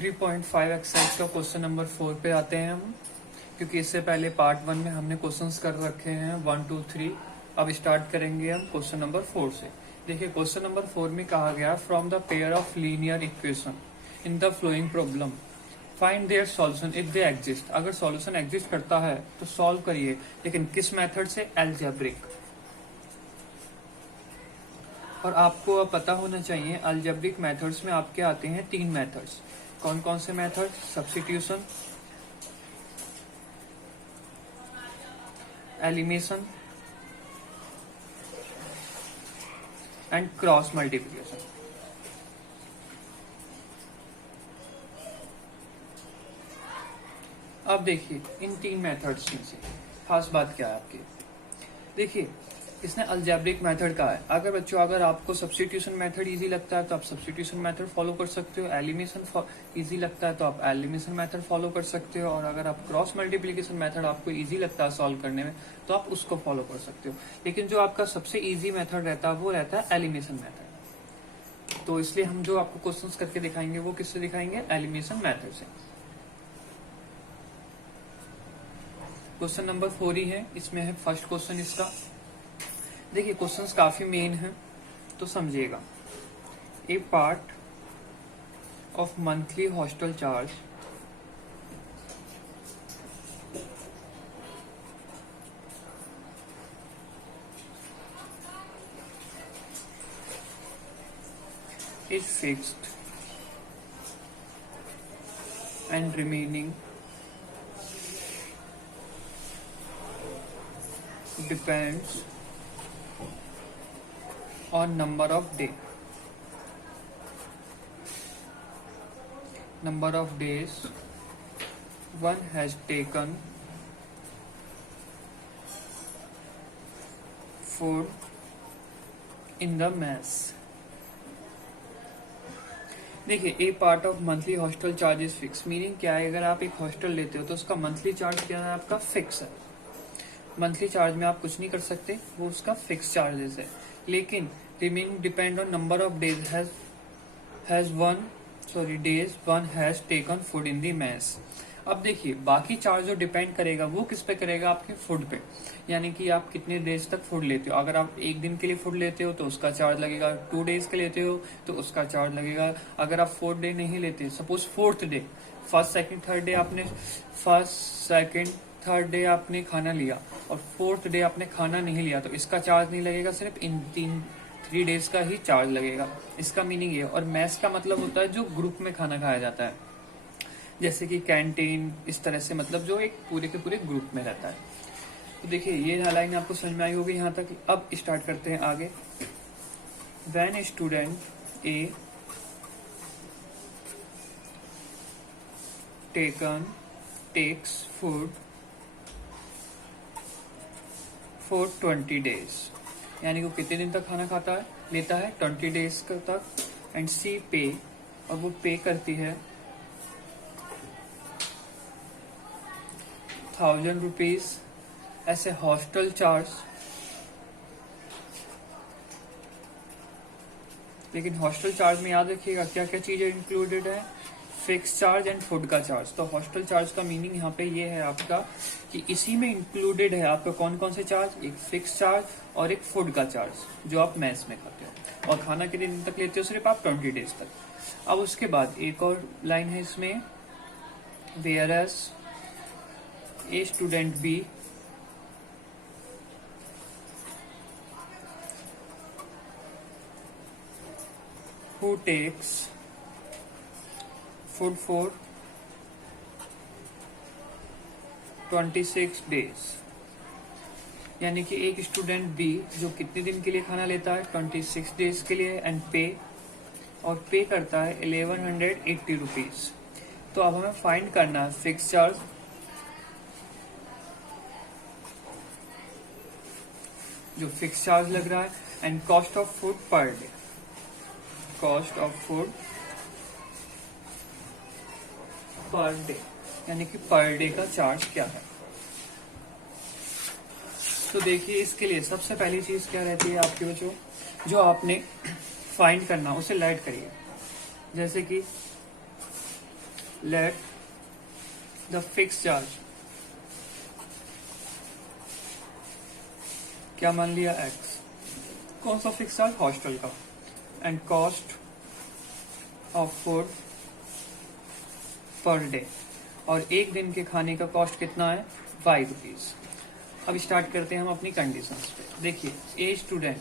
3.5 exercise का question number 4 पे आते हैं हम, क्योंकि इससे पहले पार्ट 1 में हमने क्वेश्चंस कर रखे हैं 1 2 3। अब स्टार्ट करेंगे हम क्वेश्चन नंबर 4 से। देखिए क्वेश्चन नंबर 4 में कहा गया from the pair of linear equation in the flowing problem find their solution if they exist. अगर सॉल्यूशन एग्जिस्ट करता है तो सॉल्व करिए, लेकिन किस मेथड से? अलजेब्रिक। और आपको अब पता होना चाहिए अलजेब्रिक मेथड्स में आपके आते हैं 3 मेथड्स। कौन कौन से method? Substitution, elimination and cross multiplication. अब देखिए इन 3 मेथड्स में से खास बात क्या है आपकी। देखिए इसने अलजेब्रिक मेथड का है। अगर बच्चों अगर आपको सब्स्टिट्यूशन मेथड इजी लगता है तो आप सब्स्टिट्यूशन मेथड फॉलो कर सकते हो, एलिमिनेशन इजी लगता है तो आप एलिमिनेशन मेथड फॉलो कर सकते हो, और अगर आप क्रॉस मल्टीप्लिकेशन मेथड आपको इजी लगता है सॉल्व करने में तो आप उसको फॉलो कर सकते हो। लेकिन जो आपका सबसे इजी मेथड रहता है वो रहता है एलिमिनेशन मेथड। तो इसलिए हम जो आपको क्वेश्चंस करके दिखाएंगे वो किससे दिखाएंगे? एलिमिनेशन मेथड से। क्वेश्चन नंबर 4 ही है, इसमें है फर्स्ट क्वेश्चन इसका। देखिए क्वेश्चंस काफी मेन है तो समझिएगा। A part of monthly hostel charge is fixed and remaining depends on number of days one has taken food in the mess। देखिए a part of monthly hostel charges fix, meaning क्या है? अगर आप एक hostel लेते हो तो उसका मंथली चार्ज क्या है? आपका फिक्स है। मंथली चार्ज में आप कुछ नहीं कर सकते, वो उसका फिक्स चार्जेस है। लेकिन remaining depend on number of days days one has taken food in the mess. अब देखिए बाकी चार्ज जो डिपेंड करेगा वो किस पे करेगा? आपके फूड पे, यानी कि आप कितने डेज तक फूड लेते हो। अगर आप एक दिन के लिए फूड लेते हो तो उसका चार्ज लगेगा, 2 डेज के लेते हो तो उसका चार्ज लगेगा। अगर आप 4 डे नहीं लेते, suppose 4th day, first second third day आपने खाना लिया और 4th डे आपने खाना नहीं लिया तो इसका चार्ज नहीं लगेगा, सिर्फ इन 3 डेज का ही चार्ज लगेगा। इसका मीनिंग ये। और मैस का मतलब होता है जो ग्रुप में खाना खाया जाता है, जैसे कि कैंटीन, इस तरह से, मतलब जो एक पूरे के पूरे ग्रुप में रहता है। तो देखिए ये लाइन आपको समझ में आई होगी यहाँ तक। अब स्टार्ट करते हैं आगे। When a student a takes food for 20 days, यानी वो कितने दिन तक खाना खाता है? लेता है 20 days तक। एंड सी पे, और वो पे करती है 1000 rupees as a hostel charge. लेकिन हॉस्टल चार्ज में याद रखिएगा क्या क्या चीजें इंक्लूडेड है? फिक्स चार्ज एंड फूड का चार्ज। तो हॉस्टल चार्ज का मीनिंग यहाँ पे ये है आपका कि इसी में इंक्लूडेड है आपका कौन कौन से चार्ज? एक फिक्स चार्ज और एक फूड का चार्ज जो आप मेस में खाते हो। और खाना कितने दिन तक लेते हो? सिर्फ आप 20 डेज तक। अब उसके बाद एक और लाइन है इसमें, where as a student B who takes food for 26 days, यानी कि एक स्टूडेंट बी जो कितने दिन के लिए खाना लेता है? 26 डेज के लिए। एंड पे करता है 1180 रुपीज। तो अब हमें फाइंड करना है फिक्स चार्ज, जो फिक्स चार्ज लग रहा है, and cost of food per day. Cost of food per day, यानी कि पर डे का चार्ज क्या है। तो देखिए इसके लिए सबसे पहली चीज क्या रहती है आपके बच्चों, जो आपने फाइंड करना उसे लाइट करिए। जैसे कि लेट द फिक्स चार्ज, क्या मान लिया x, कौन सा फिक्स चार्ज, हॉस्टल का, and cost of food per day, और एक दिन के खाने का कॉस्ट कितना है, ₹5। अब स्टार्ट करते हैं हम अपनी कंडीशंस पे। देखिए, a student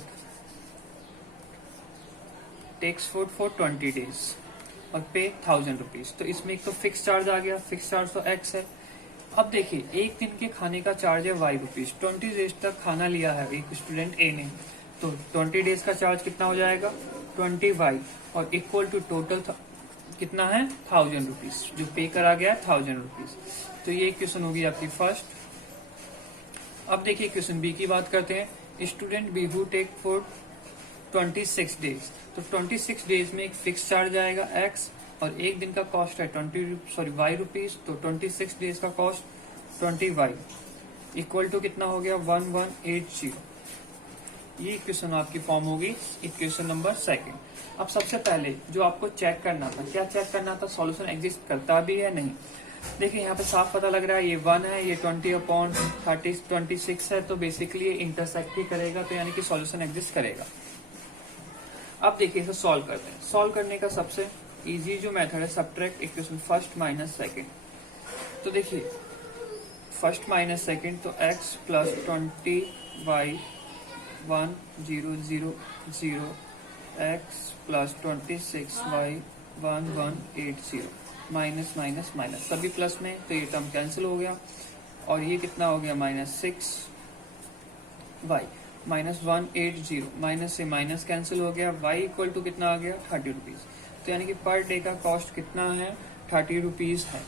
takes food for 20 days और पे ₹1000। तो इसमें एक तो फिक्स चार्ज आ गया, फिक्स चार्ज तो x है। अब देखिए, एक दिन के खाने का चार्ज है ₹20, 20 days तक खाना लिया है एक स्टूडेंट ए ने, तो 20 days का चार्ज कितना हो जाएगा, 20y, और इक्वल टू टोटल कितना है, ₹1000, जो पे करा गया है ₹1000। तो ये क्वेश्चन होगी आपकी फर्स्ट। अब देखिए क्वेश्चन बी की बात करते हैं। Student B who take for 26 days, तो 26 days में एक फिक्स चार्ज आएगा x, और एक दिन का कॉस्ट है y रुपीज, तो 26 days का कॉस्ट 20y, इक्वल टू कितना हो गया, 1180। ये इक्वेशन आपकी फॉर्म होगी इक्वेशन नंबर सेकंड। अब सबसे पहले जो आपको चेक करना था, क्या चेक करना था, सॉल्यूशन एग्जिस्ट करता भी है नहीं। देखिए यहाँ पे साफ पता लग रहा है, ये 1 है, ये 20/26 है, तो बेसिकली ये इंटरसेक्ट ही करेगा, तो यानी कि सॉल्यूशन एग्जिस्ट करेगा। अब देखिए इसे सॉल्व करते हैं। सॉल्व करने का सबसे इजी जो मेथड है, subtract equation first minus second. तो देखिए फर्स्ट माइनस सेकंड, तो x plus 20y 1000 x plus 26y 1180, minus minus minus सभी प्लस में, तो ये टर्म कैंसिल हो गया, और ये कितना हो गया, -6y माइनस 180, माइनस से माइनस कैंसिल हो गया, y इक्वल टू कितना आ गया, ₹30। तो यानी कि पर डे का कॉस्ट कितना है, ₹30 है।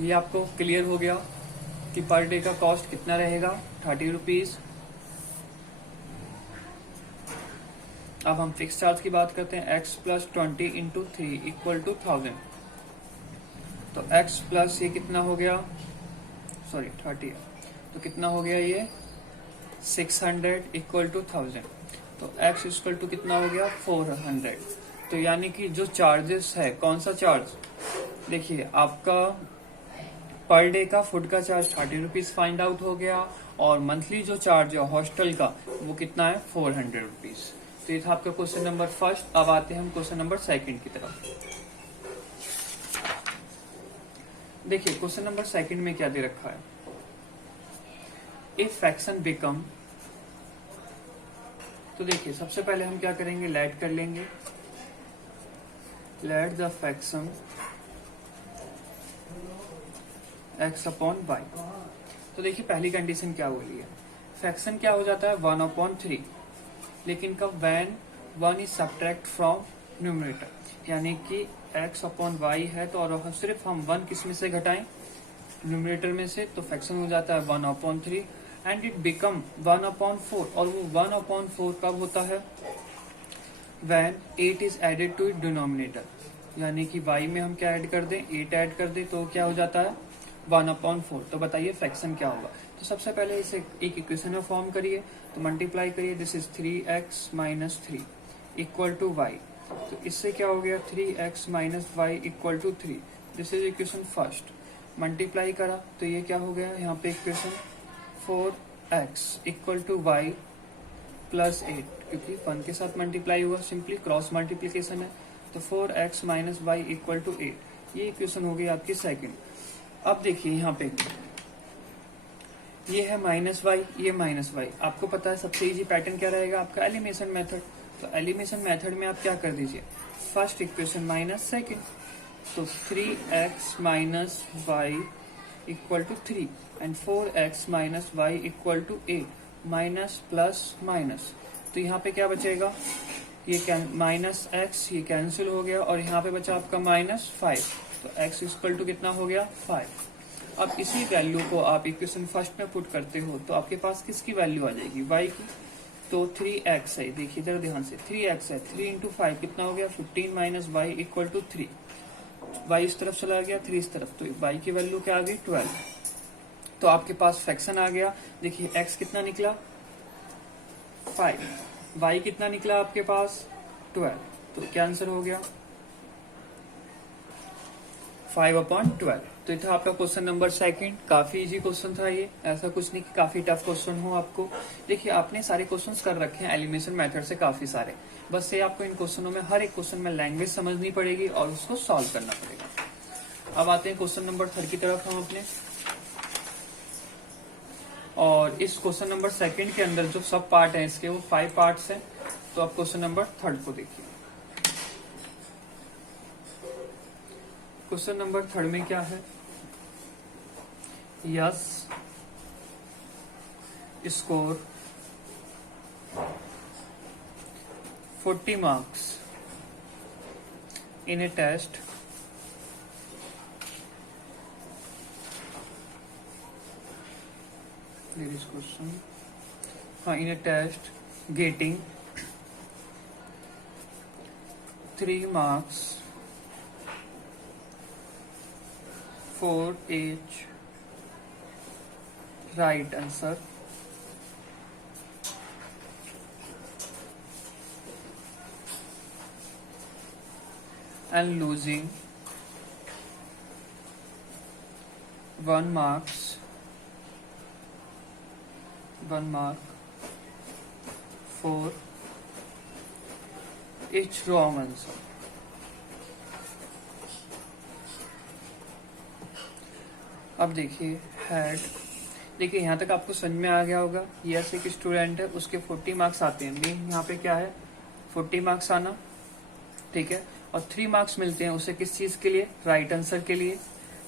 ये आपको क्लियर हो गया कि पर डे का कॉस्ट कितना रहेगा, ₹30। अब हम फिक्स चार्ज की बात करते हैं। x plus 20 into 3 equal to 1000, तो x प्लस ये कितना हो गया, 30 है, तो कितना हो गया ये 600 इक्वल टू 1000, तो x इक्वल टू कितना हो गया 400। तो यानी कि जो चार्जेस है, कौन सा चार्ज, देखिए आपका पर डे का फूड का चार्ज ₹30 फाइंड आउट हो गया, और मंथली जो चार्ज है हॉस्टल का वो कितना है, ₹400। तो ये था आपका क्वेश्चन नंबर फर्स्ट। अब आते हैं हम क्वेश्चन नंबर सेकंड की तरफ। देखिए क्वेश्चन नंबर सेकंड में क्या दे रखा है, इफ फ्रैक्शन बिकम, तो देखिए सबसे पहले हम क्या करेंगे, लेट कर लेंगे, let the fraction x upon y। तो देखिए पहली कंडीशन क्या बोली है, फ्रैक्शन क्या हो जाता है, 1/3, लेकिन कब, when 1 is subtract from numerator, यानी कि x अपॉन y है, तो और सिर्फ हम 1 किस में से घटाएं, न्यूमरेटर में से, तो फ्रैक्शन हो जाता है 1/3, एंड इट बिकम 1/4, और वो 1/4 कब होता है, when 8 is added to it denominator, यानी कि y में हम क्या ऐड कर दें, 8 ऐड कर दें, तो क्या हो जाता है 1/4। तो बताइए फ्रैक्शन क्या होगा। तो सबसे पहले इसे एक इक्वेशन में फॉर्म करिए, तो मल्टीप्लाई करिए, this is 3x minus 3 equal to y, तो इससे क्या हो गया, 3x minus y equal to 3, this is equation first. Multiply करा तो ये क्या हो गया, यहाँ पे equation 4x equal to y plus 8, क्योंकि 1 के साथ मल्टीप्लाई हुआ, सिंपली क्रॉस मल्टीप्लीकेशन है, तो 4x minus y equal to 8, ये इक्वेशन हो गई आपकी सेकंड। अब देखिए यहाँ पे ये है माइनस वाई, ये माइनस वाई, आपको पता है सबसे इजी पैटर्न क्या रहेगा आपका, एलिमिनेशन मेथड। तो एलिमिनेशन मेथड में आप क्या कर दीजिए, फर्स्ट इक्वेशन माइनस सेकंड, तो 3x minus y equal to 3 and 4x minus y equal to 8, minus plus minus, तो यहाँ पे क्या बचेगा, ये माइनस x ये कैंसिल हो गया, और यहाँ पे बचा आपका -5, तो x इक्वल टू कितना हो गया 5। अब इसी वैल्यू को आप इक्वेशन फर्स्ट में पुट करते हो, तो आपके पास किसकी वैल्यू आ जाएगी, y की, तो 3x है, देखिए इधर ध्यान से, 3x है, 3 इंटू 5 कितना हो गया 15 minus y equal to 3, y इस तरफ चला गया 3 इस तरफ, तो y की वैल्यू क्या आ गई 12। तो आपके पास फ्रैक्शन आ गया, देखिए x कितना निकला 5, y कितना निकला आपके पास 12, तो क्या आंसर हो गया 5/12। तो ये था आपका क्वेश्चन नंबर सेकंड। काफी इजी क्वेश्चन था ये, ऐसा कुछ नहीं कि काफी टफ क्वेश्चन हो आपको। देखिए आपने सारे क्वेश्चंस कर रखे हैं एलिमिनेशन मेथड से काफी सारे, बस ये आपको इन क्वेश्चनों में हर एक क्वेश्चन में लैंग्वेज समझनी पड़ेगी और उसको सॉल्व करना पड़ेगा। अब आते हैं क्वेश्चन नंबर 3 की तरफ हम अपने, और इस क्वेश्चन नंबर सेकंड के अंदर जो सब पार्ट है इसके वो 5 पार्ट्स हैं। तो आप क्वेश्चन नंबर 3 को देखिए। क्वेश्चन नंबर 3 में क्या है, yes score 40 marks in a test there is question in a test getting 3 marks for each right answer and losing 1 mark for each wrong answer। अब देखिए हेड, देखिए यहाँ तक आपको समझ में आ गया होगा। यस एक स्टूडेंट है, उसके 40 मार्क्स आते हैं। मेन यहाँ पे क्या है, 40 मार्क्स आना, ठीक है। और 3 मार्क्स मिलते हैं उसे किस चीज के लिए, राइट आंसर के लिए।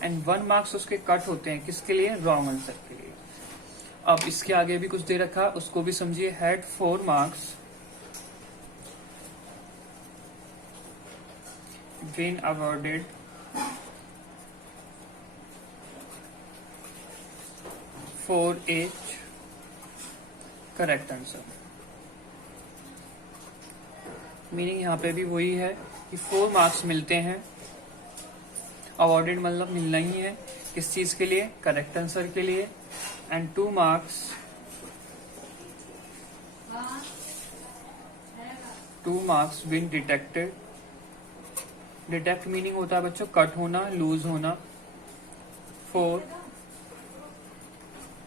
एंड 1 मार्क्स उसके कट होते हैं किसके लिए, रॉन्ग आंसर के लिए। अब इसके आगे भी कुछ दे रखा, उसको भी समझिए। Had 4 marks been awarded for each correct answer. Meaning यहाँ पे भी वही है कि 4 मार्क्स मिलते हैं, अवॉर्डेड मतलब मिलना ही है किस चीज के लिए, करेक्ट आंसर के लिए। And 2 marks been detected. Detect meaning होता है बच्चों कट होना, लूज होना, for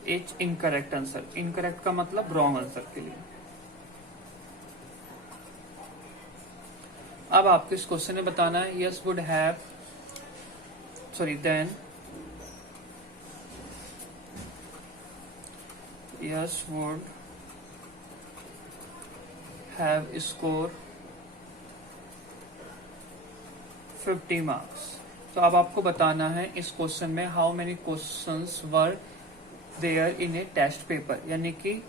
each incorrect answer. Incorrect का मतलब रॉन्ग आंसर के लिए। अब आपको इस क्वेश्चन में बताना है yes would have then yes would have score 50 marks. तो अब आपको बताना है इस क्वेश्चन में how many questions were there in a test paper, यानी कि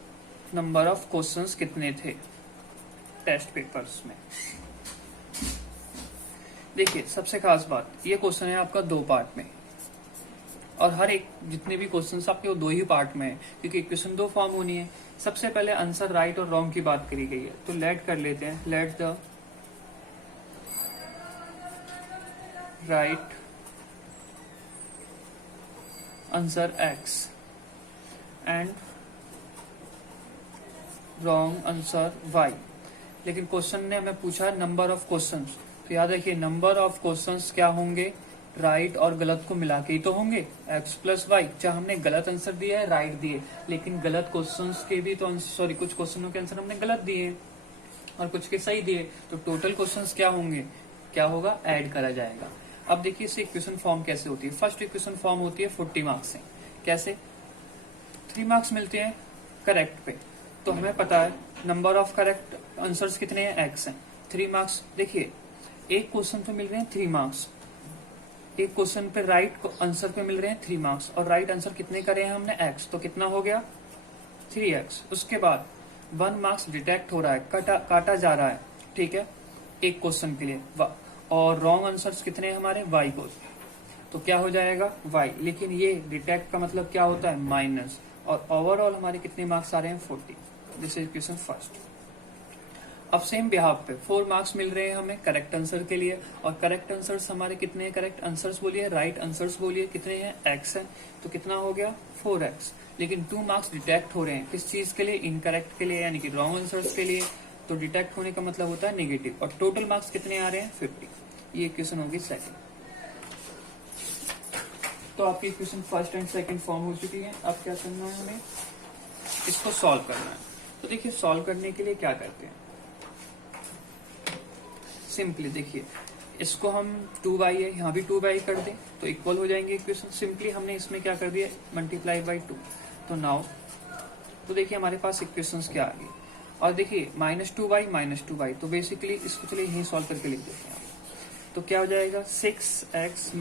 नंबर ऑफ क्वेश्चंस कितने थे टेस्ट पेपर्स में। देखिए सबसे खास बात, ये क्वेश्चन है आपका 2 पार्ट में, और हर एक जितने भी क्वेश्चंस आपके वो 2 ही पार्ट में है, क्योंकि इक्वेशन 2 फॉर्म होनी है। सबसे पहले आंसर राइट और रॉन्ग की बात करी गई है, तो लेट कर लेते हैं। Let the right answer x and wrong answer y. लेकिन क्वेश्चन ने हमें पूछा नंबर ऑफ क्वेश्चंस, तो याद रखिए नंबर ऑफ क्वेश्चंस क्या होंगे, राइट और गलत को मिला के ही तो होंगे, x प्लस वाई। चाहे हमने गलत आंसर दिया है, राइट दिए, लेकिन गलत क्वेश्चंस के भी तो कुछ क्वेश्चनों के आंसर हमने गलत दिए और कुछ के सही दिए, तो टोटल क्वेश्चंस क्या होंगे, क्या होगा, ऐड करा जाएगा। अब देखिए इससे इक्वेशन फॉर्म कैसे होती है। फर्स्ट इक्वेशन फॉर्म होती है 40 मार्क्स से। कैसे, 3 मार्क्स मिलते हैं करेक्ट पे, तो हमें पता है नंबर ऑफ करेक्ट आंसर्स कितने हैं, x हैं। 3 मार्क्स, देखिए एक क्वेश्चन पे मिल रहे हैं 3 मार्क्स, एक क्वेश्चन पे राइट आंसर पे मिल रहे हैं 3 मार्क्स, और राइट आंसर कितने करे हैं हमने, x, तो कितना हो गया 3x। उसके बाद 1 मार्क्स डिटेक्ट हो रहा है, काटा जा रहा है, ठीक है, एक क्वेश्चन के लिए, और रॉन्ग आंसर्स कितने हैं हमारे, y को, तो क्या हो जाएगा y। लेकिन ये डिटेक्ट का मतलब क्या होता है, माइनस, और ओवरऑल हमारे कितने मार्क्स आ रहे हैं 40। This is question first. अब सेम बिहाफ पे 4 मार्क्स मिल रहे हैं हमें करेक्ट आंसर के लिए, और करेक्ट आंसर्स हमारे कितने हैं, करेक्ट आंसर्स बोलिए, राइट आंसर्स बोलिए, कितने हैं, x है, तो कितना हो गया 4x। लेकिन 2 मार्क्स डिटेक्ट हो रहे हैं किस चीज के लिए, इनकरेक्ट के लिए, यानी कि रॉन्ग आंसर्स के लिए। तो डिटेक्ट होने का मतलब होता है नेगेटिव, और टोटल मार्क्स कितने आ रहे हैं 50। ये क्वेश्चन होगी सेकंड। तो आपकी equation first and second form हो चुकी है। अब क्या करना है, हमें इसको सॉल्व करना है। तो देखिए सॉल्व करने के लिए क्या करते हैं, सिंपली देखिए इसको हम 2y है, यहाँ भी 2y कर दें तो इक्वल हो जाएंगे इक्वेशन। सिंपली हमने इसमें क्या कर दिया, मल्टीप्लाई बाई 2। तो नाउ तो देखिए हमारे पास इक्वेशंस क्या आ गई, और देखिए -2y तो बेसिकली इसको चलिए यही सॉल्व करके लिख देते हैं। तो क्या हो जाएगा 6x -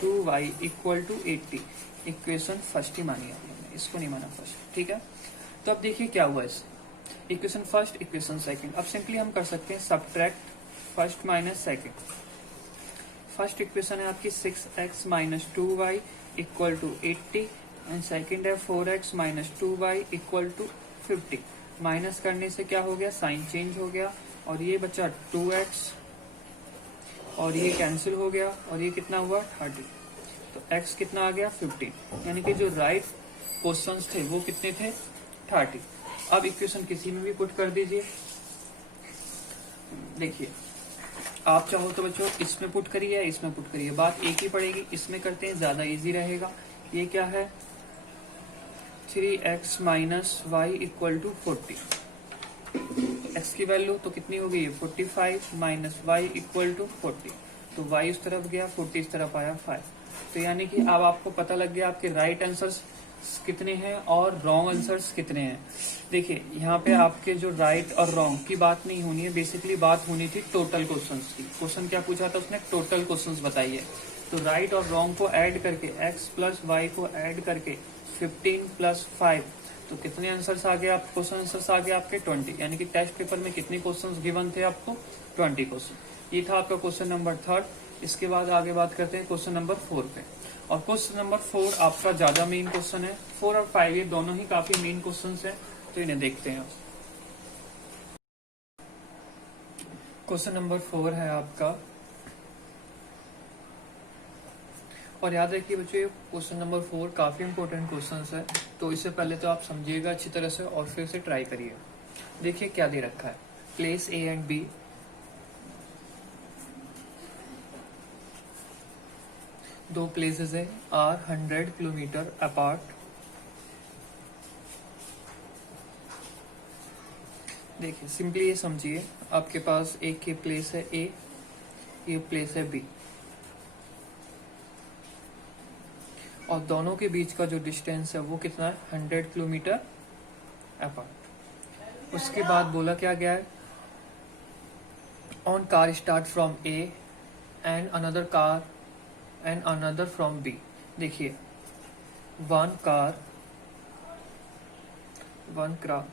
2y = 80। इक्वेशन फर्स्ट ही मानी आपने, इसको नहीं माना फर्स्ट, ठीक है। तो अब देखिए क्या हुआ इस इक्वेशन फर्स्ट इक्वेशन सेकंड। अब सिंपली हम कर सकते हैं subtract first minus second. First equation है आपकी 6x - 2y = 80 एंड सेकंड है 4x - 2y = 50। माइनस करने से क्या हो गया, साइन चेंज हो गया और ये बचा 2x और ये कैंसिल हो गया और ये कितना हुआ 30। तो x कितना आ गया 15, यानी कि जो राइट क्वेश्चंस थे वो कितने थे 30। अब इक्वेशन किसी में भी पुट कर दीजिए। देखिए आप चाहो तो बच्चों इसमें पुट करिए, इसमें पुट करिए, बात एक ही पड़ेगी। इसमें करते हैं ज्यादा इजी रहेगा। ये क्या है 3x - y = 40। x की वैल्यू तो कितनी हो गई है 45 - y = 40। तो y इस तरफ गया, 40 इस तरफ आया 5। तो यानी कि अब आपको पता लग गया आपके राइट आंसर्स कितने हैं और रॉन्ग आंसर्स कितने हैं। देखिए यहाँ पे आपके जो राइट और रॉन्ग की बात नहीं होनी है, बेसिकली बात होनी थी टोटल क्वेश्चंस की। क्वेश्चन क्या पूछा था उसने, टोटल क्वेश्चंस बताइए। तो राइट और रॉन्ग को ऐड करके x + y को ऐड करके 15 + 5, तो कितने आंसर्स आ गए आप, क्वेश्चन आंसर्स आ गए आपके 20। यानी कि टेस्ट पेपर में कितने क्वेश्चंस गिवन थे आपको 20 क्वेश्चन। ये था आपका क्वेश्चन नंबर 3। इसके बाद आगे बात करते हैं क्वेश्चन नंबर 4 पे। और क्वेश्चन नंबर 4 आपका ज्यादा मेन क्वेश्चन है। 4 और 5 ये दोनों ही काफी मेन क्वेश्चन है, तो इन्हें देखते हैं। क्वेश्चन नंबर 4 है आपका, और याद रखिए बच्चों क्वेश्चन नंबर 4 काफी इंपॉर्टेंट क्वेश्चन है। तो इससे पहले तो आप समझिएगा अच्छी तरह से और फिर से ट्राई करिए। देखिए क्या दे रखा है, प्लेस A एंड B, दो प्लेसेस है, आर 100 किलोमीटर अपार्ट। देखिए सिंपली ये समझिए, आपके पास एक ये प्लेस है A, ये प्लेस है B, और दोनों के बीच का जो डिस्टेंस है वो कितना है 100 किलोमीटर अपार्ट। उसके बाद बोला क्या गया है, on car start from A and another car and another from B। देखिए one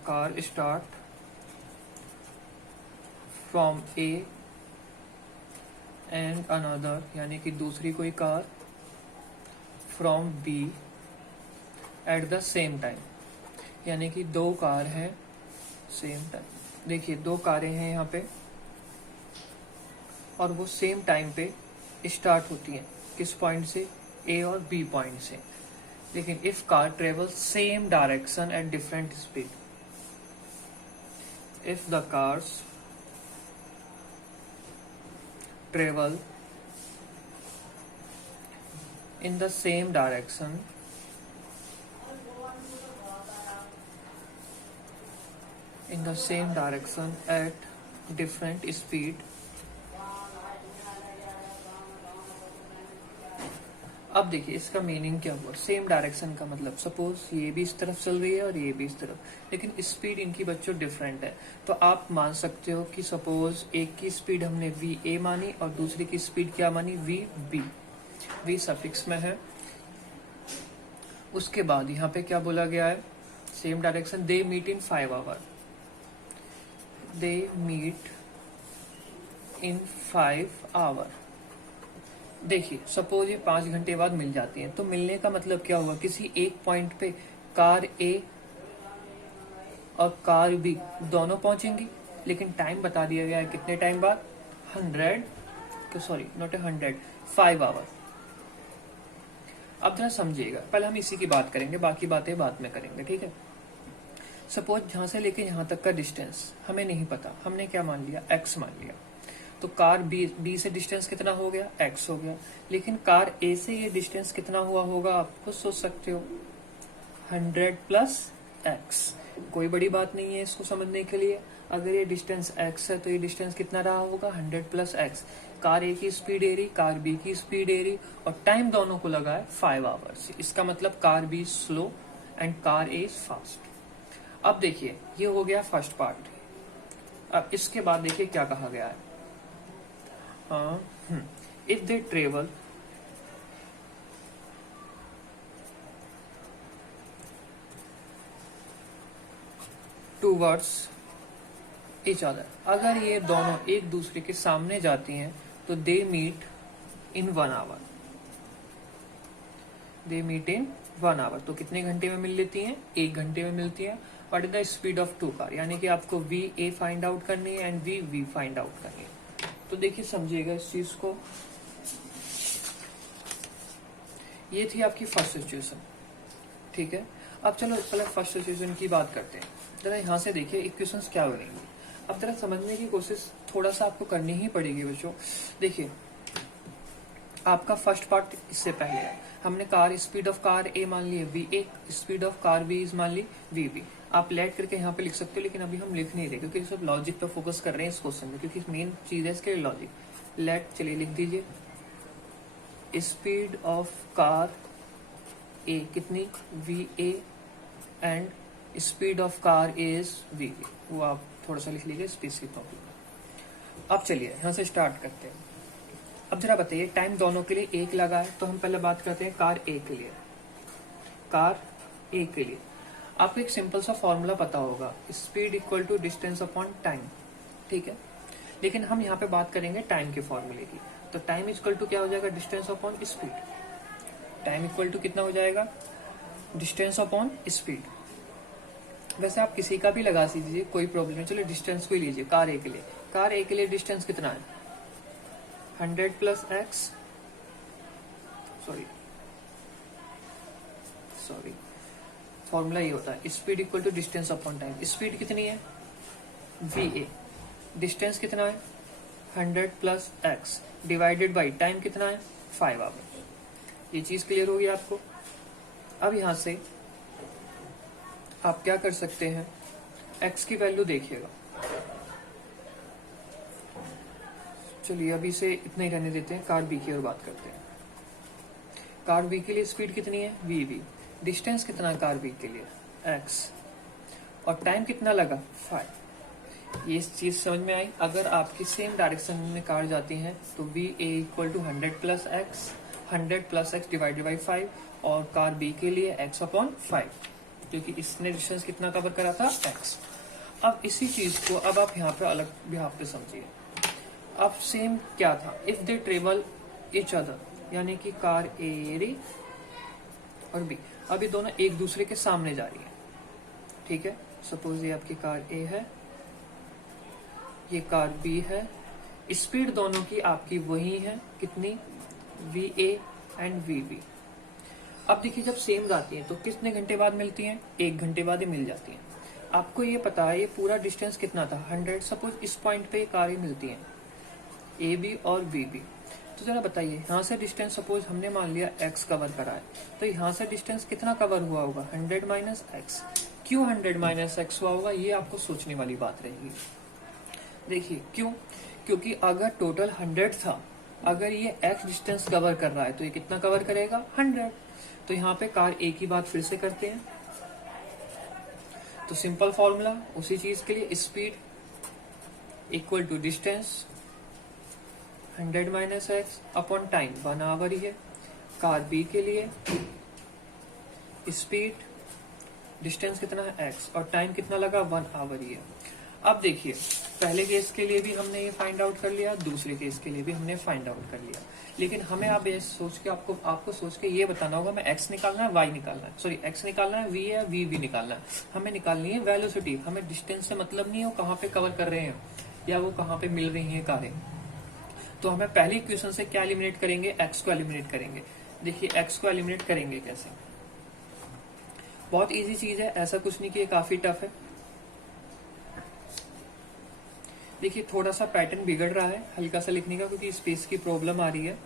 car start from A and another, यानी कि दूसरी कोई car from B at the same time, यानी कि दो कार हैं सेम टाइम। देखिए दो कारें हैं यहाँ पे और वो सेम टाइम पे स्टार्ट होती हैं, किस पॉइंट से, A और B पॉइंट से। लेकिन if car travel same direction at different speed, if the cars travel in the same direction at different speed, अब देखिए इसका मीनिंग क्या हुआ, सेम डायरेक्शन का मतलब सपोज ये भी इस तरफ चल रही है और ये भी इस तरफ, लेकिन स्पीड इनकी बच्चों डिफरेंट है। तो आप मान सकते हो कि सपोज एक की स्पीड हमने VA मानी और दूसरी की स्पीड क्या मानी VB, V सफिक्स में है। उसके बाद यहाँ पे क्या बोला गया है, same direction, they meet in 5 hour, they meet in 5 hour. देखिए सपोज ये 5 घंटे बाद मिल जाती हैं, तो मिलने का मतलब क्या हुआ, किसी एक पॉइंट पे कार A और कार B दोनों पहुंचेंगी, लेकिन टाइम बता दिया गया है कितने टाइम बाद, 5 आवर। अब जरा समझिएगा, पहले हम इसी की बात करेंगे, बाकी बातें बाद में करेंगे, ठीक है। सपोज यहां से लेके यहां तक का डिस्टेंस हमें नहीं पता, हमने क्या मान लिया, x मान लिया। तो कार बी से डिस्टेंस कितना हो गया, x हो गया। लेकिन कार ए से ये डिस्टेंस कितना हुआ होगा, आप खुद सोच सकते हो, 100 प्लस x। कोई बड़ी बात नहीं है इसको समझने के लिए। अगर ये डिस्टेंस x है तो ये डिस्टेंस कितना रहा होगा, 100 प्लस x। कार ए की स्पीड ए रही, कार बी की स्पीड ए रही, और टाइम दोनों को लगा है 5 आवर्स। इसका मतलब car be slow and car A is fast. अब देखिए ये हो गया फर्स्ट पार्ट। अब इसके बाद देखिए क्या कहा गया है, if they travel towards each other, अगर ये दोनों एक दूसरे के सामने जाती हैं तो they meet in 1 hour. They meet in 1 hour, तो कितने घंटे में मिल लेती हैं, 1 घंटे में मिलती है। What is the speed of two car, यानी कि आपको वी ए फाइंड आउट करनी है and V V find out करनी है। तो देखिए समझिएगा इस चीज को। ये थी आपकी फर्स्ट सिचुएशन, ठीक है। अब चलो पहले फर्स्ट सिचुएशन की बात करते हैं। जरा यहाँ से देखिए इक्वेशंस क्या बनेंगी। अब जरा समझने की कोशिश थोड़ा सा आपको करनी ही पड़ेगी बच्चों। देखिए आपका फर्स्ट पार्ट इससे पहले है, हमने car speed of car A मान ली है V A, speed of car B is मान ली वी बी। आप लेट करके यहाँ पे लिख सकते हो, लेकिन अभी हम लिख नहीं रहे क्योंकि सब लॉजिक पे फोकस कर रहे हैं इस क्वेश्चन में, क्योंकि मेन चीज है इसके लॉजिक। लेट, चलिए लिख दीजिए स्पीड ऑफ कार ए कितनी, V A, and speed of car is V B. वो आप थोड़ा सा लिख लीजिए स्पेसिफिक टॉपिक। अब चलिए यहाँ से स्टार्ट करते हैं। अब जरा बताइए टाइम दोनों के लिए एक लगा है, तो हम पहले बात करते हैं कार ए के लिए। कार ए के लिए आपको एक सिंपल सा फॉर्मूला पता होगा, speed equal to distance upon time, ठीक है। लेकिन हम यहाँ पे बात करेंगे टाइम के फॉर्मूले की। तो टाइम इक्वल टू क्या हो जाएगा, distance upon speed. Time equal to कितना हो जाएगा, डिस्टेंस अपॉन स्पीड। वैसे आप किसी का भी लगा दीजिए, कोई प्रॉब्लम नहीं। चलिए डिस्टेंस को ही लीजिए कार ए के लिए। कार ए के लिए डिस्टेंस कितना है, 100 प्लस एक्स, सॉरी फॉर्मूला ये होता है speed equal to distance upon time. Speed कितनी है, वी ए, डिस्टेंस कितना है 100 plus X, divided by time कितना है 5 आवर। ये चीज क्लियर होगी आपको। अब यहां से आप क्या कर सकते हैं, x की वैल्यू देखिएगा। चलिए अभी से इतना ही रहने देते हैं, कार बी की ओर बात करते हैं। कार बी के लिए स्पीड कितनी है, वी बी, डिस्टेंस कितना है कार बी के लिए x, और टाइम कितना लगा 5। ये चीज समझ में आई। अगर आपकी सेम डायरेक्शन में कार जाती है तो V A equal to 100 plus X, 100 plus X divided by 5, और कार बी के लिए x अपॉन 5, क्योंकि इसने डिस्टेंस कितना कवर करा था x। अब इसी चीज को अब आप यहाँ पे अलग बिहाफ पे समझिए। अब सेम क्या था, if they travel each other, यानी कि कार ए और बी, अब ये दोनों एक दूसरे के सामने जा रही है, ठीक है। सपोज ये आपकी कार ए है, ये कार बी है, स्पीड दोनों की आपकी वही है, कितनी, V A and V B. अब देखिए जब सेम जाती है तो कितने घंटे बाद मिलती हैं, 1 घंटे बाद ही मिल जाती हैं। आपको ये पता है ये पूरा डिस्टेंस कितना था 100। सपोज इस पॉइंट पे कारें मिलती हैं ए बी और बी बी। तो जरा बताइए यहाँ से डिस्टेंस सपोज हमने मान लिया x कवर करा है, तो यहाँ से डिस्टेंस कितना कवर हुआ होगा 100 माइनस एक्स। क्यों 100 माइनस एक्स हुआ होगा, ये आपको सोचने वाली बात रहेगी। देखिए क्यों, क्योंकि अगर टोटल 100 था, अगर ये x डिस्टेंस कवर कर रहा है तो ये कितना कवर करेगा 100। तो यहाँ पे कार ए की बात फिर से करते हैं। तो सिंपल फॉर्मूला उसी चीज के लिए, speed equal to distance 100 minus x upon time 1 hour ही है। कार बी के लिए स्पीड डिस्टेंस कितना है x और टाइम कितना लगा 1 आवर ही है। अब देखिए पहले केस के लिए भी हमने ये फाइंड आउट कर लिया, दूसरे केस के लिए भी हमने फाइंड आउट कर लिया। लेकिन हमें अब ये सोच के आपको सोच के ये बताना होगा, मैं x निकालना है y निकालना है, सॉरी x निकालना है v है v निकालना है। हमें निकालनी है वेलोसिटी। हमें डिस्टेंस से मतलब नहीं है वो कहाँ पे कवर कर रहे हैं या वो कहाँ पे मिल रही है कारें। तो हमें पहली इक्वेशन से क्या एलिमिनेट करेंगे, x को एलिमिनेट करेंगे। देखिए x को एलिमिनेट करेंगे कैसे, बहुत इजी चीज है, ऐसा कुछ नहीं कि ये काफी टफ है। देखिए थोड़ा सा पैटर्न बिगड़ रहा है हल्का सा लिखने का, क्योंकि स्पेस की प्रॉब्लम आ रही है।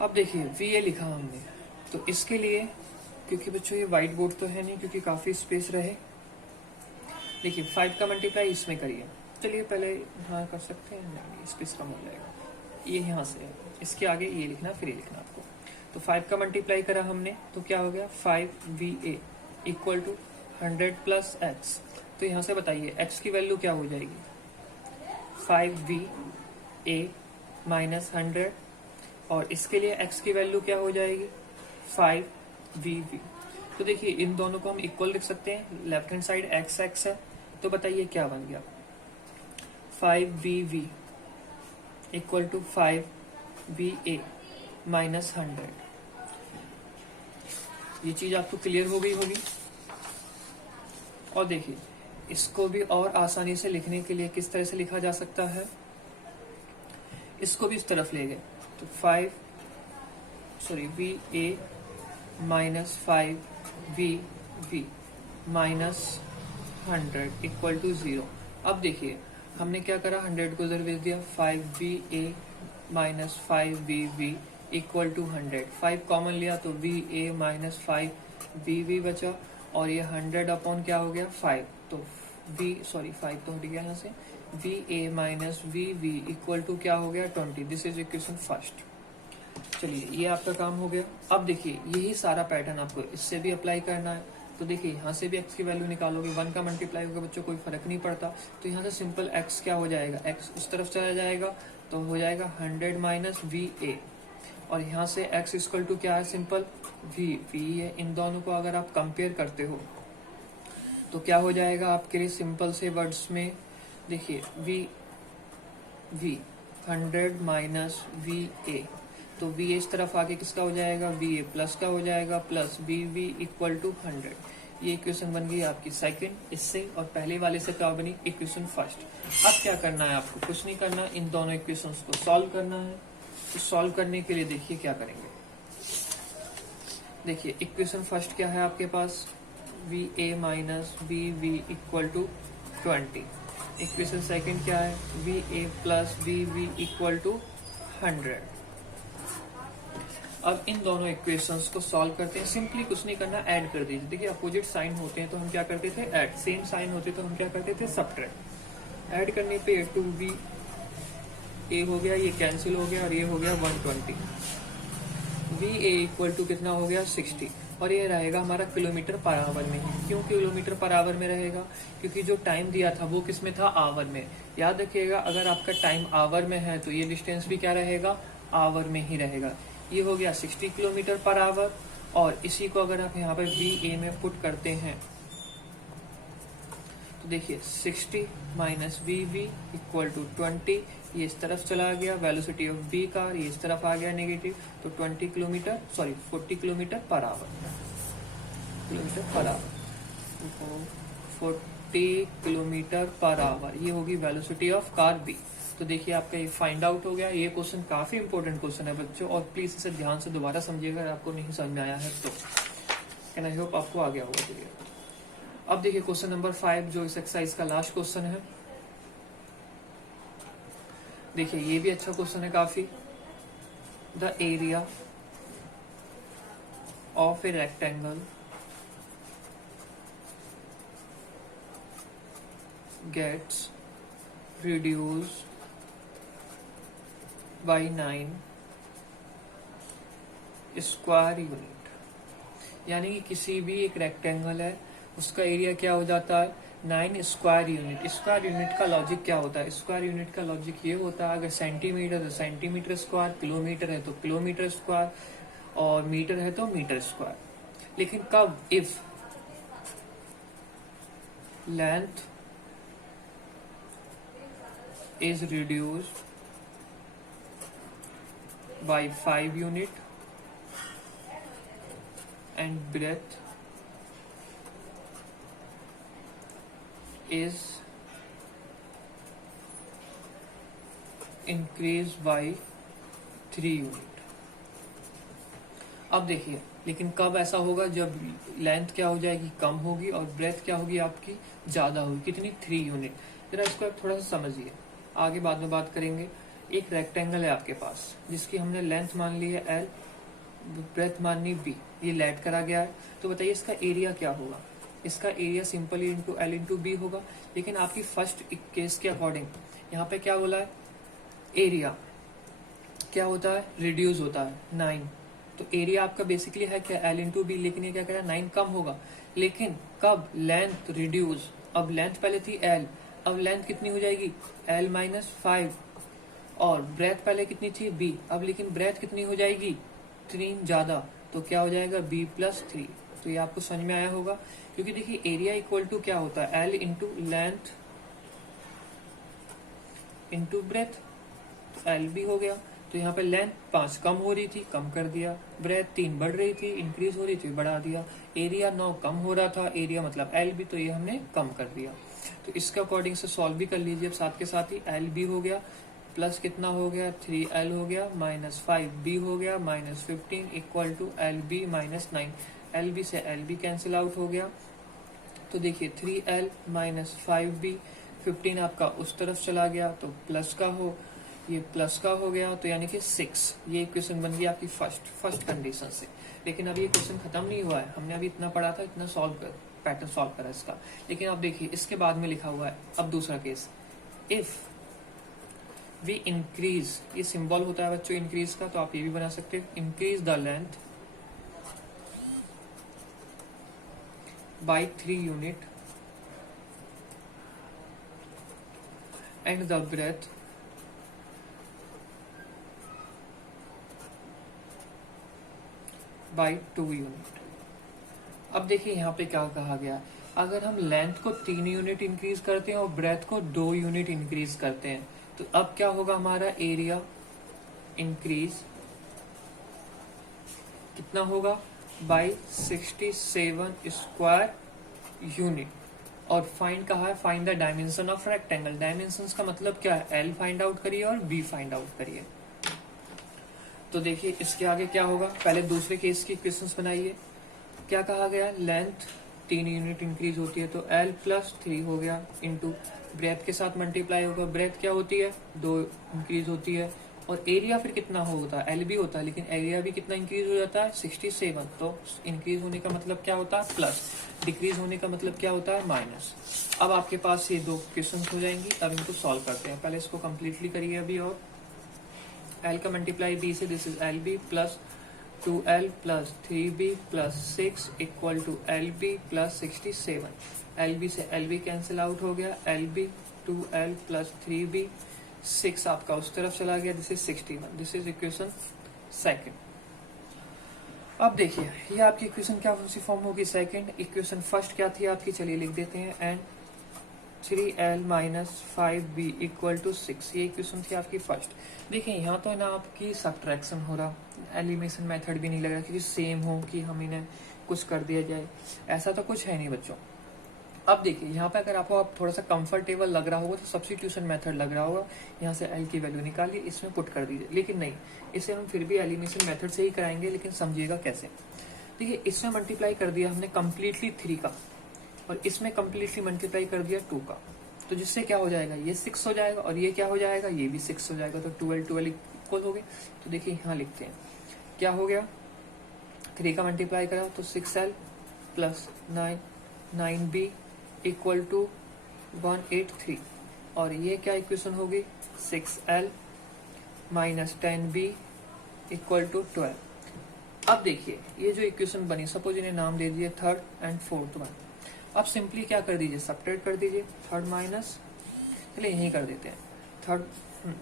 अब देखिए VA लिखा हमने, तो इसके लिए, क्योंकि बच्चों ये व्हाइट बोर्ड तो है नहीं, क्योंकि काफी स्पेस रहे, देखिए 5 का मल्टीप्लाई इसमें करिए। चलिए पहले हाँ कर सकते हैं, नहीं स्पेस कम हो जाएगा, ये यहाँ से है, इसके आगे ये लिखना फिर ये लिखना आपको। तो 5 का मल्टीप्लाई करा हमने तो क्या हो गया 5VA equal to 100 plus x। तो यहाँ से बताइए x की वैल्यू क्या हो जाएगी 5VA माइनस 100, और इसके लिए x की वैल्यू क्या हो जाएगी 5VV। तो देखिए इन दोनों को हम इक्वल लिख सकते हैं, left hand side x x है, तो बताइए क्या बन गया 5VV equal to 5VA minus 100। ये चीज आपको क्लियर हो गई होगी। और देखिए इसको भी और आसानी से लिखने के लिए किस तरह से लिखा जा सकता है, इसको भी इस तरफ ले गए तो VA minus 5VV minus 100 equal to 0। अब देखिए हमने क्या करा 100 को उधर भेज दिया, 5VA minus 5VV equal to 100, 5 common लिया तो VA माइनस 5VV बचा, और ये 100 अपॉन क्या हो गया 5, तो 5 तो हट गया यहाँ से, VA minus VV equal to क्या हो गया 20। This is equation first. चलिए ये आपका काम हो गया। अब देखिए यही सारा पैटर्न आपको इससे भी अप्लाई करना है। तो देखिए यहाँ से भी x की वैल्यू निकालोगे, 1 का मल्टीप्लाई होगा बच्चों, कोई फर्क नहीं पड़ता। तो यहाँ से सिंपल x क्या हो जाएगा, x उस तरफ चला जाएगा तो हो जाएगा 100 माइनस VA, और यहाँ से x इक्वल टू क्या है सिंपल V है। इन दोनों को अगर आप कंपेयर करते हो तो क्या हो जाएगा आपके लिए सिंपल से वर्ड्स में, देखिए V 100 माइनस VA, तो VA इस तरफ आके किसका हो जाएगा VA प्लस का हो जाएगा, प्लस VV इक्वल टू 100। ये इक्वेशन बन गई आपकी सेकंड इससे, और पहले वाले से क्या बनी इक्वेशन फर्स्ट। अब क्या करना है आपको, कुछ नहीं करना, इन दोनों इक्वेशंस को सॉल्व करना है। तो सॉल्व करने के लिए देखिए क्या करेंगे, देखिए इक्वेशन फर्स्ट क्या है आपके पास VA minus VV equal to 20। Equation second क्या है VA plus VV equal to 100। अब इन दोनों इक्वेशंस को सॉल्व करते हैं। सिंपली कुछ नहीं करना, ऐड कर दीजिए। देखिए अपोजिट साइन होते हैं तो हम क्या करते थे ऐड, सेम साइन होते तो हम क्या करते थे सब्ट्रैक्ट। ऐड करने पे 2VA हो गया, ये कैंसिल हो गया, और ये हो गया 120। VA इक्वल टू कितना हो गया 60, और ये रहेगा हमारा किलोमीटर पर आवर में ही। क्यों किलोमीटर पर आवर में रहेगा, क्योंकि जो टाइम दिया था वो किस में था आवर में। याद रखिएगा अगर आपका टाइम आवर में है तो ये डिस्टेंस भी क्या रहेगा आवर में ही रहेगा। ये हो गया 60 किलोमीटर पर आवर, और इसी को अगर आप यहाँ पर VA में पुट करते हैं तो देखिए 60 माइनस VV इक्वल टू 20, ये इस तरफ चला गया वेलोसिटी ऑफ B का, ये इस तरफ आ गया नेगेटिव, तो 40 kilometre per hour, 40 kilometre per hour, ये होगी वेलोसिटी ऑफ कार B। तो देखिए आपका ये फाइंड आउट हो गया। ये क्वेश्चन काफी इंपॉर्टेंट क्वेश्चन है बच्चों, और प्लीज इसे ध्यान से दोबारा समझिएगा अगर आपको नहीं समझ में आया है तो। एंड आई होप आपको आ गया होगा क्लियर। अब देखिए क्वेश्चन नंबर 5 जो इस एक्सरसाइज का लास्ट क्वेश्चन है। देखिए ये भी अच्छा क्वेश्चन है काफी। The area of a rectangle gets reduced by 9 square unit. यानी कि किसी भी एक रेक्टेंगल है उसका एरिया क्या हो जाता है 9 स्क्वायर यूनिट। स्क्वायर यूनिट का लॉजिक क्या होता है, स्क्वायर यूनिट का लॉजिक ये होता है अगर सेंटीमीटर तो सेंटीमीटर स्क्वायर, किलोमीटर है तो किलोमीटर स्क्वायर, और मीटर है तो मीटर स्क्वायर। लेकिन कब, if length is reduced by 5 unit and breadth is increased by 3 unit। अब देखिए लेकिन कब ऐसा होगा, जब लेंथ क्या हो जाएगी, कम होगी और ब्रेथ क्या होगी आपकी, ज्यादा होगी। कितनी, 3 यूनिट। जरा इसको आप थोड़ा सा समझिए, आगे बाद में बात करेंगे। एक रेक्टेंगल है आपके पास जिसकी हमने लेंथ मान ली है L, ब्रेथ माननी B, ये लेट करा गया है। तो बताइए इसका एरिया क्या होगा। इसका area simply into L into B होगा। लेकिन आपकी फर्स्ट केस के अकॉर्डिंग यहाँ पे क्या बोला है, एरिया क्या होता है, रिड्यूस होता है 9। तो एरिया आपका बेसिकली है क्या, L इंटू B, लेकिन ये क्या कह रहा है 9 कम होगा। लेकिन कब, लेंथ रिड्यूस, अब लेंथ पहले थी L, अब लेंथ कितनी हो जाएगी, L माइनस 5, और ब्रेथ पहले कितनी थी B, अब लेकिन ब्रेथ कितनी हो जाएगी, 3 ज्यादा, तो क्या हो जाएगा B प्लस 3। तो ये आपको समझ में आया होगा, क्योंकि देखिए एरिया इक्वल टू क्या होता है, L into length into breadth, तो L भी हो गया। तो यहाँ पे लेंथ 5 कम हो रही थी, कम कर दिया, ब्रेथ 3 बढ़ रही थी, इंक्रीज हो रही थी, बढ़ा दिया, एरिया 9 कम हो रहा था, एरिया मतलब L भी, तो ये हमने कम कर दिया। तो इसके अकॉर्डिंग से सॉल्व भी कर लीजिए। अब साथ के साथ ही L भी हो गया, प्लस कितना हो गया, 3L हो गया, माइनस 5B हो गया, minus 15 equal to LB minus 9। LB से LB कैंसिल आउट हो गया। तो देखिए 3L माइनस 5B, 15 आपका उस तरफ चला गया तो प्लस का हो, ये प्लस का हो गया, तो यानी कि 6। ये क्वेश्चन बन गया आपकी फर्स्ट कंडीशन से। लेकिन अभी ये क्वेश्चन खत्म नहीं हुआ है, हमने अभी इतना पढ़ा था, इतना पैटर्न सॉल्व करा इसका। लेकिन अब देखिए इसके बाद में लिखा हुआ है अब दूसरा केस, इफ वी इंक्रीज, ये सिंबल होता है बच्चों इंक्रीज का, तो आप ये भी बना सकते हैं, increase the length by 3 unit and the breadth by 2 unit। अब देखिए यहाँ पे क्या कहा गया, अगर हम लेंथ को 3 यूनिट इंक्रीज करते हैं और ब्रेथ को 2 यूनिट इंक्रीज करते हैं, तो अब क्या होगा, हमारा एरिया इंक्रीज कितना होगा, बाई 67 स्क्वायर यूनिट। और फाइंड कहा है, find the dimension of rectangle. Dimension का मतलब क्या है, L फाइंड आउट करिए और B फाइंड आउट करिए। तो देखिए इसके आगे क्या होगा, पहले दूसरे केस की इक्वेशंस बनाइए। क्या कहा गया, लेंथ 3 यूनिट इंक्रीज होती है तो L प्लस 3 हो गया, इंटू ब्रेथ के साथ मल्टीप्लाई होगा, ब्रेथ क्या होती है, 2 इंक्रीज होती है, और एरिया फिर कितना होता है, L भी होता है, लेकिन एरिया भी कितना इंक्रीज हो जाता है, 67। तो इंक्रीज होने का मतलब क्या होता है, प्लस, डिक्रीज होने का मतलब क्या होता है, माइनस। अब आपके पास ये 2 क्वेश्चन हो जाएंगी। अब इनको सॉल्व करते हैं, पहले इसको कंप्लीटली करिए अभी। और L का मल्टीप्लाई B से, this is LB plus 2L plus 3B plus 6 equal to LB plus 67। LB से LB कैंसिल आउट हो गया, LB 2L प्लस 3B, 6 आपका उस तरफ चला गया, this is 61। This is equation second. अब देखिए ये आपकी इक्वेशन क्या सी फॉर्म होगी, सेकंड। इक्वेशन फर्स्ट क्या थी आपकी, चलिए लिख देते हैं, and 3L minus 5B equal to 6, ये इक्वेशन थी आपकी फर्स्ट। देखिए यहाँ तो ना आपकी सब्ट्रैक्शन हो रहा, एलिमिनेशन मेथड भी नहीं लग रहा कि सेम हो कि हम इन्हें कुछ कर दिया जाए, ऐसा तो कुछ है नहीं बच्चों। अब देखिए यहाँ पे अगर आपको आप थोड़ा सा कंफर्टेबल लग रहा होगा तो सब्स्टिट्यूशन मेथड लग रहा होगा, यहाँ से L की वैल्यू निकालिए, इसमें पुट कर दीजिए। लेकिन नहीं, इसे हम फिर भी एलिमिनेशन मेथड से ही कराएंगे, लेकिन समझिएगा कैसे। देखिए इसमें मल्टीप्लाई कर दिया हमने कम्प्लीटली 3 का, और इसमें कम्प्लीटली मल्टीप्लाई कर दिया 2 का, तो जिससे क्या हो जाएगा, ये 6 हो जाएगा, और ये क्या हो जाएगा, ये भी 6 हो जाएगा, तो 12 इक्वल हो गए। तो देखिए यहाँ लिखते हैं क्या हो गया, 3 का मल्टीप्लाई करा तो 6L plus 9B equal to 183, और ये क्या इक्वेशन होगी, 6L minus 10B equal to 12। अब देखिए ये जो इक्वेशन बनी, सपोज इन्हें नाम दे दिए थर्ड एंड फोर्थ वन। अब सिंपली क्या कर दीजिए, सब्ट्रैक्ट कर दीजिए, थर्ड माइनस, चलिए यही कर देते हैं थर्ड,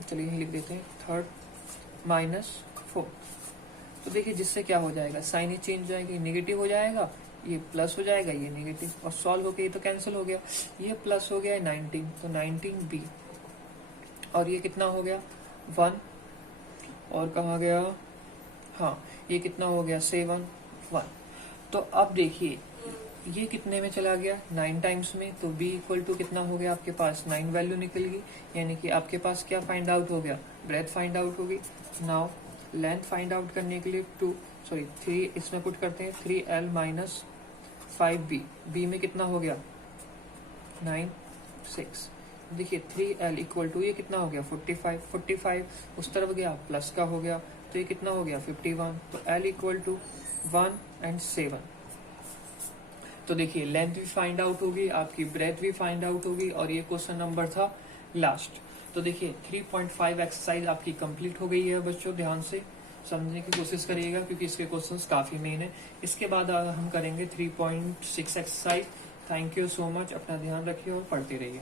चलिए यही लिख देते हैं थर्ड माइनस फोर्थ। तो देखिए जिससे क्या हो जाएगा, साइन ही चेंज हो जाएगी, नेगेटिव हो जाएगा, ये प्लस हो जाएगा, ये नेगेटिव, और सॉल्व हो गया, ये तो कैंसिल हो गया, ये प्लस हो गया 19, तो 19B, और ये कितना हो गया 1, और कहाँ गया, हाँ ये कितना हो गया 7 1। तो अब देखिए ये कितने में चला गया, 9 टाइम्स में, तो B इक्वल टू कितना हो गया आपके पास, 9 वैल्यू निकल गई, यानी कि आपके पास क्या फाइंड आउट हो गया, ब्रेथ फाइंड आउट होगी। नाउ लेंथ फाइंड आउट करने के लिए 3 इसमें पुट करते हैं 3l माइनस 5b। b में कितना हो गया 9 6। देखिए 3l इक्वल टू ये कितना हो गया 45 उस तरफ गया प्लस का हो गया तो ये कितना हो गया 51। तो l इक्वल टू 1 and 7। तो देखिए लेंथ भी फाइंड आउट होगी, आपकी ब्रेथ भी फाइंड आउट होगी और ये क्वेश्चन नंबर था लास्ट। तो देखिए 3.5 एक्सरसाइज आपकी कंप्लीट हो गई है बच्चों, ध्यान से समझने की कोशिश करिएगा क्योंकि इसके क्वेश्चंस काफी मेन है। इसके बाद हम करेंगे 3.6 exercise. Thank you so much, अपना ध्यान रखिए और पढ़ते रहिए।